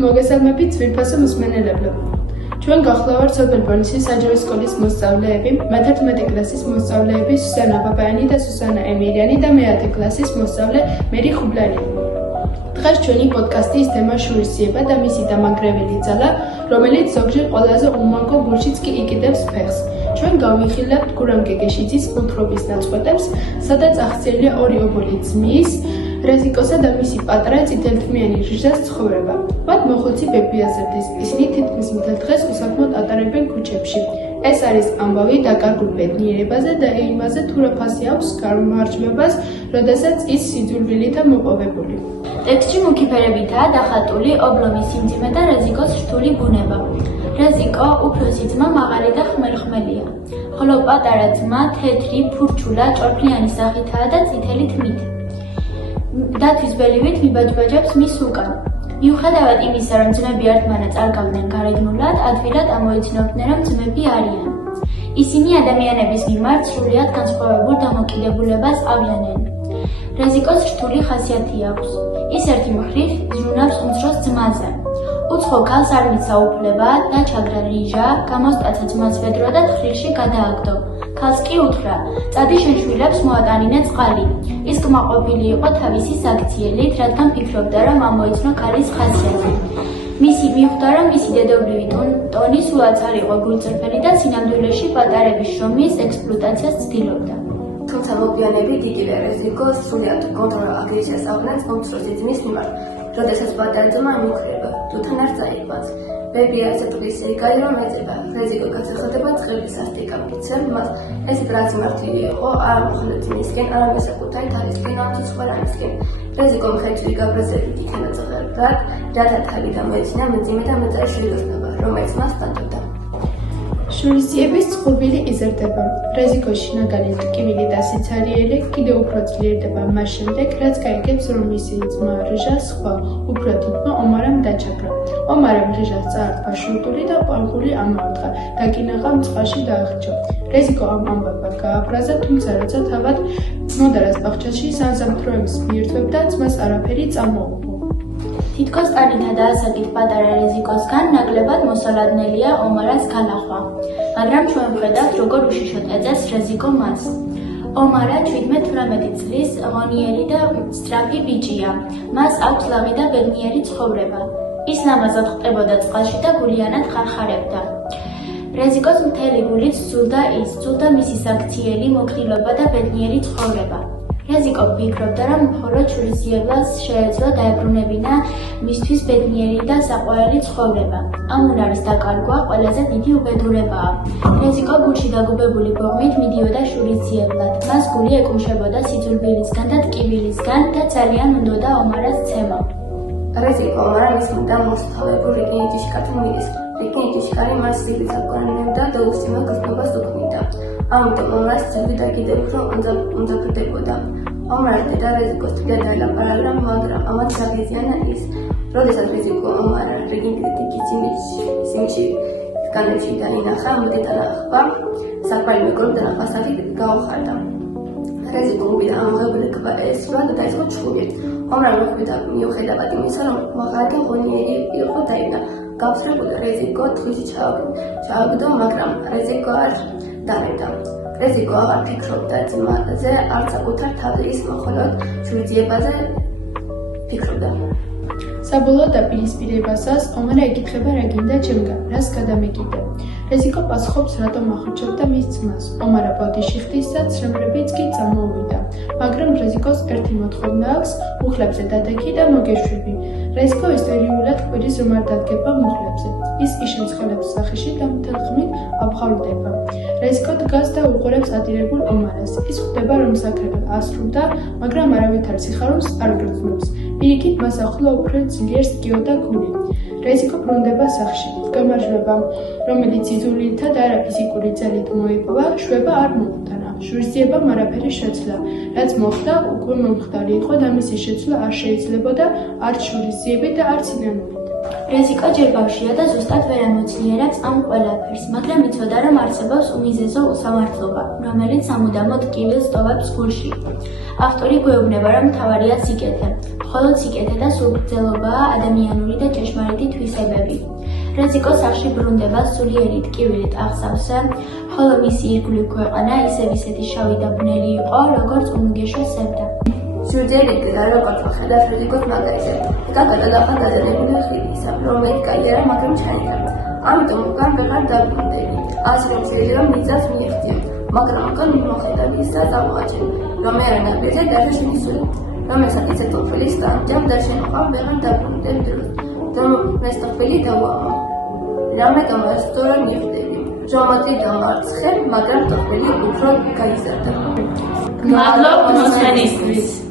მოგესალმებით ძვირფასო მსმენელებო. ჩვენ გახლავართ სოფელ ბორნისის საჯარო სკოლის მოსწავლეები, მე-11 კლასის მოსწავლეები სუსანა ბაბაიანი და სუსანა ემირიანი და მე-10 კლასის მოსწავლე მერი ხუბლანი. დღეს ჩვენი პოდკასტის თემა შურისძიება და მისი დამანგრეველი ძალა, რომელიც ზოგჯერ ყველაზე უმანკო გულშიც კი იკიდებს ფეხს. ჩვენ გავიხილებთ გურამ გეგეშიძის მოთხრობის ნაწყვეტებს, სადაც აღწერილია ორი ობოლი ძმის, რეზიკოსა და მისი პატარა წითელთმიანი რიჟას ცხოვრება. მათ მოხუცი ბეբი აზრდის, ისინი თითქმის მთელ დღეს უსაქმოდ ატარებენ ქუჩებში. ეს არის ამბავი დაკარგულ ბედნიერებაზე და იმაზე თუ რა ფასი აქვს გამარჯვებას, როდესაც ის სიძულვილითა მოპოვებული. ტექსტში მუქი ფერებითაა დახატული ობლომის სიმძიმე და რეზიკოს რთული ბუნება. რეზიკო უფროსი ძმა მაღალი და ხმელხმელია, ხოლო პატარა ძმა თეთრი, ფურჩულა, ჭორფლიანი სახითაა და წითელი თმით. დათვის ბელივით მიბაჯბაჯებს მის უკან. მიუხედავად იმისა, რომ ძმები ერთმანეთს არგავდნენ გარეგნულად, ადვილად ამოიცნობდნენ, რომ ძმები არიან. ისინი ადამიანების მიმართ სრულიად განსხვავებულ დამოკიდებულებას ავლენენ. რეზიკოს რთული ხასიათი აქვს. ის ერთი მხრივ ზრუნავს უმცროს ძმაზე. უცხო ქალს არ მისცა უფლება და ჩაგრა რიჟა, გამოსტაცა ძმას ვედრო და თხრილში გადააგდო. ქალს კი უთხრა, წადი შენ შვილებს მოატანინე წყალი. ის კმაყოფილი იყო თავისი საქციელით, რადგან ფიქრობდა, რომ ამოიცნო ქალის ხასიათი. მიხვდა, რომ მისი დედობრივი ტონი სულაც არ იყო გულწრფელი და სინამდვილეში პატარების შრომის ექსპლუატაციას ცდილობდა. თუმცა მოგვიანებით იგივე რეზიკო სრულად კონტროლ აგრესიას ავნებს უმცროსი ძმის მიმართ, როდესაც პატარა ძმა იმუქრება, თუ თან არ წაიყვანს. ბები ასე ტყის იგაი რომ ეძება, რეზიკო გასახდება წყლის ასტიკამ, იცემ მას, ეს პრაცი მართლივი იყო, არა მხოლოდ ძმისკენ, არამედ საკუთარი თავისკენ, არამედ სხვანაირისკენ. რეზიკო მხეცური გაბრაზებით იქნება წაღებად, რათა თავი გამოეცინა მეძიმე და მეწარი შვილოსნობა, რომელიც მას დატოვდა. შურისძიების წყობილი იზრდება. რეზიკოში შინაგანი ტკივილი და სიცარიელი კიდევ უფრო ძლიერდება მას შემდეგ, რაც გაიგებს, რომ მისი ძმა რიჟას სხვა უფრო დიდმა ომარამ დაჩაგრა. ომარამ რიჟას წაართვა შურტული და ყვარღული ამოარტყა და კინაღამ წყალში დაახრჩა. რეზიკო ამ ამბავად გააბრაზა, თუმცა როცა თავად მოდარას ბაღჩაში საზამთროებს მიირთვებდა, ძმას არაფერი წამოუღო. თითქოს ტანითა და ასაკით პატარა რეზიკოსგან ნაკლებად მოსალოდნელია ომარას განახვა, მაგრამ ჩვენ ვხედავთ, როგორ უშიშოდ ეძებს რეზიკო მას. ომარა 17-18 წლის ღონიერი და სწრაფი ბიჭია. მას აქვს ლაღი და ბედნიერი ცხოვრება. ის ლამაზად ხტებოდა წყალში და გულიანად ხარხარებდა. რეზიკოს მთელი გულით სძულდა მისი საქციელი მოქნილობა და ბედნიერი ცხოვრება. რეზიკო ფიქრობდა, რომ მხოლოდ შურისძიებას შეეძლო დაებრუნებინა მისთვის ბედნიერი და საყვარელი ცხოვრება. ამ უნარის დაკარგვა ყველაზე დიდი უბედურებაა. რეზიკო გულში დაგუბებული ბოღმით მიდიოდა შურისძიებლად. მას გული ეკუმშებოდა სიძულვილისგან და ტკივილისგან და ძალიან უნდოდა ომარას ცემა. რეზიკო ომარა მის მხრიდან მოსთავებულ რიგინიტიშკართან მიდის. რიგინიტიშკარი მას სიკვდილს აკონებდა და უსიმა გრძნობას უქმნიდა. ამიტომ ომარას ძები და კიდევ უფრო უნდაფრდებოდა. ომარას დედა რეზიკოს თვლიდა დაელაპარაკა, მაგრამ ამათ გაგიზიანა ის. როდესაც რეზიკო ომარა რიგინიტიშკის სიმში სკანებში დაინახა, მეტეტანახვა საკვალი მეკორო და ნახასაკი გაუხარდა. რეზიკო უბიდა ამოღებული ესვრა და დაიწყო ჩხუბი. ომარა მიუხედავად იმისა, რომ მაღალი და ღონიერი იყო დაიბნა. გავსრებული რეზიკო თვისი ჩააგდო, მაგრამ რეზიკო არ დარებდა. რეზიკო აღარ ფიქრობდა ძმაზე, არც საკუთარ თავის, მხოლოდ შურისძიებაზე ფიქრობდა. საბოლოოდ დაპირისპირებასაც ომარა ეკითხება რა გინდა ჩემგან, რას გადამეკიდე. რეზიკო პასუხობს, რატომ ახრჩობდა მის ძმას. ომარა ბოდიში ხდის და ცრემლებიც კი წამოუვიდა. მაგრამ რეზიკოს ერთი მოთხოვნა აქვს, მუხლებზე დადექი და მოგეშვები. რეზიკო ისტორიულად კვირის რომ არ დადგება მუხლებზე. ის იშემცხელებს სახეში და მთელ ხმით აფხავრდება. რეზიკო დგას და უყურებს ადირებულ ომარას. ის ხვდება, რომ საკრები ასრულდა, მაგრამ არავითარ სიხარულს არ გრძნობს. პირიქით მას ახლო უფრო ძლიერს გიოდა გული. რეზიკო ბრუნდება სახლში. გამარჯვება, რომელიც სიძულვილითა და არა ფიზიკური ძალით მოიპოვა, შვება არ მოუტანა. შურისძიებამ არაფერი შეცვლა. რაც მოხდა, უკვე მომხდარი იყო და მისი შეცვლა არ შეიძლებოდა არც შურისძიებით და არც სინანულით. რეზიკო ჯერ ბავშვია და ზუსტად ვერ ამოცნიერებს ამ ყველაფერს, მაგრამ იცოდა, რომ არსებობს უმიზეზო უსამართლობა, რომელიც სამუდამოდ ტკივილს ტოვებს გულში. ავტორი გვეუბნება, რომ მთავარია სიკეთე, მხოლოდ სიკეთე და სულგრძელობაა ადამიანური და ჭეშმარიტი თვისებები. რეზიკო სახში ბრუნდება სულიერი ტკივილით აღსავსე, ხოლო მისი ირგვლივ ქვეყანა ისევ ისეთი შავი და ბნელი იყო, როგორც უმგეშო სევდა. ზურგელი და როგორც ხედავს რეზიკოს მაგაზე, და გადადახა გადადებული ხიდისა, რომელიც გაიარა, მაგრამ ჩაიგა. ამიტომ უკან ვეღარ დაბრუნდები. ასრემ შეიძლება მიწას მიეღწია, მაგრამ უკან მიმოხედავ ისა დავაჭერ, რომ მე არ ნაპირზე დაჟე შემისული. რომელსაც ისე ტოფილი სტანჯამ და შენ ხარ ვეღარ დაბრუნდებ დროს, რომ ნესტოფილი დავამა. რამე გამასწორა მიხვდები, რომათი დამარცხე, მაგრამ ტოფილი უფრო გაიზარდა. მადლობ მოსმენისთვის.